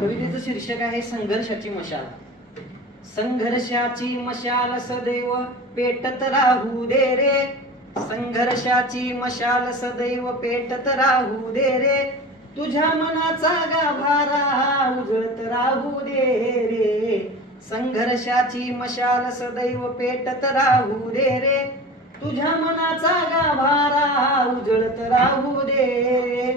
कवितेचं शीर्षक आहे संघर्षाची मशाल। संघर्षाची मशाल सदैव पेटत राहू दे रे, संघर्षाची मशाल सदैव पेटत राहू दे रे, तुझ्या मनाचा गाभारा उजळत राहू दे रे, संघर्षाची मशाल सदैव पेटत राहू दे रे, तुझ्या मनाचा गाभारा उजळत राहू दे रे।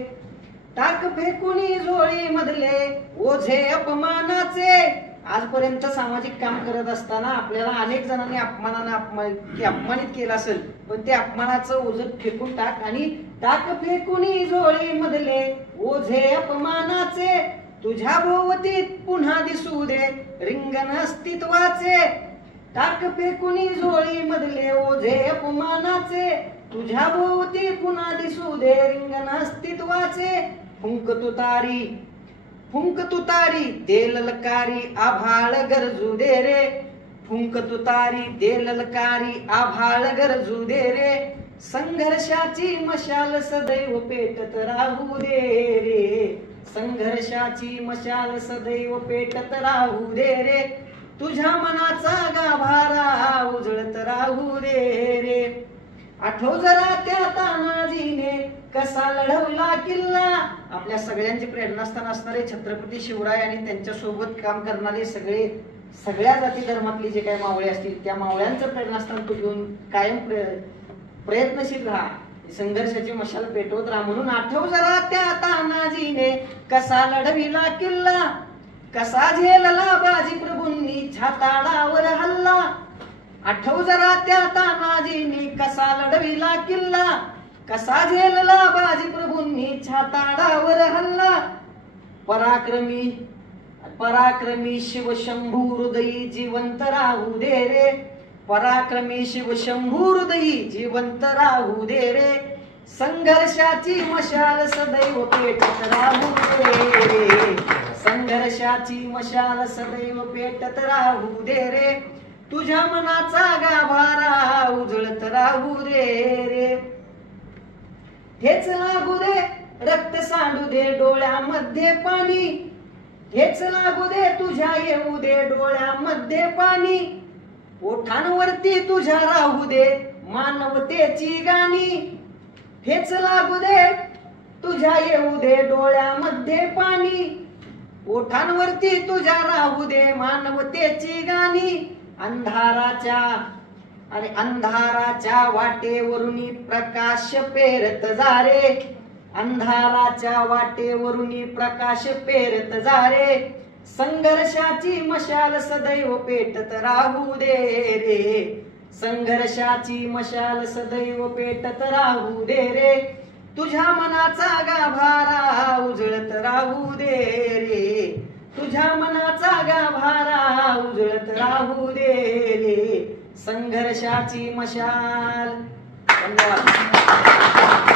टाक फेकुनी झोळी मधले ओझे अपमानाचे। आजपर्यंत सामाजिक काम करत असताना आपल्याला अनेक जणांनी अपमानित केलं असेल, पण ते अपमानाचं ओझं फेकून टाक आणि टाक फेकुनी झोळी मधले ओझे अपमानाचे, तुझ्या भोवतीत पुन्हा दिसू दे रिंगण अस्तित्वाचे। टाक फेकुनी झोळी मधले ओझे अपमानाचे, तुझ्या भोवती पुन्हा दिसू दे रिंगण अस्तित्वाचे। फुंक तुतारी दे ललकारी आभाळ गरजू दे रे, फुंक तुतारी दे ललकारी आभाळ गरजू दे रे, संघर्षाची मशाल सदैव पेटत राहू दे रे, संघर्षाची मशाल सदैव पेटत राहू दे रे, तुझ्या मनाचा गाभारा उजळत राहू दे रे। आठव जरा त्या तानाजीने कसा लढवला किल्ला। आपल्या सगळ्यांचे प्रेरणास्थान असणारे छत्रपती शिवराय आणि त्यांच्या सोबत काम करणारे सगळ्या जाती धर्मातले जे काही मावळे असतील त्या मावळ्यांचं प्रेरणास्थान तू घेऊन कायम प्रयत्नशील राहा, संघर्षाची मशाल पेटवत राहा। म्हणून आठव जरा त्या तानाजीने कसा लढविला किल्ला, कसा झेलला बाजी प्रभूंनी छाताडावर हल्ला। आठव जरा त्या तानाजीने कसा लढविला किल्ला, कसा झेलला बाजी प्रभूंनी छाताडावर हल्ला। पराक्रमी शिव शंभू हृदयी जिवंत राहू दे रे, पराक्रमी शिव शंभू हृदयी जिवंत राहू दे रे, संघर्षाची मशाल सदैव पेटत राहू दे रे, संघर्षाची मशाल सदैव पेटत राहू दे रे, तुझ्या मनाचा गाभारा उजळत राहू दे रे। हेच लागू दे रक्त सांडू दे डोळ्यामध्ये पाणी, हेच लागू दे तुझ्या येऊ दे डोळ्यामध्ये पाणी, ओठांवरती तुझ्या राहू दे मानवतेची गाणी, हेच लागू दे तुझ्या येऊ दे डोळ्यामध्ये पाणी, ओठांवरती तुझ्या राहू दे मानवतेची गाणी। अंधाराच्या वाटेवरुनी प्रकाश पेरत जा रे, अंधाराच्या वाटेवरुनी प्रकाश पेरत जा रे, संघर्षाची मशाल सदैव पेटत राहू दे रे, संघर्षाची मशाल सदैव पेटत राहू दे रे, तुझ्या मनाचा गाभारा उजळत राहू दे रे, तुझ्या मनाचा गाभारा उजळत राहू दे रे, संघर्षाची मशाल। धन्यवाद।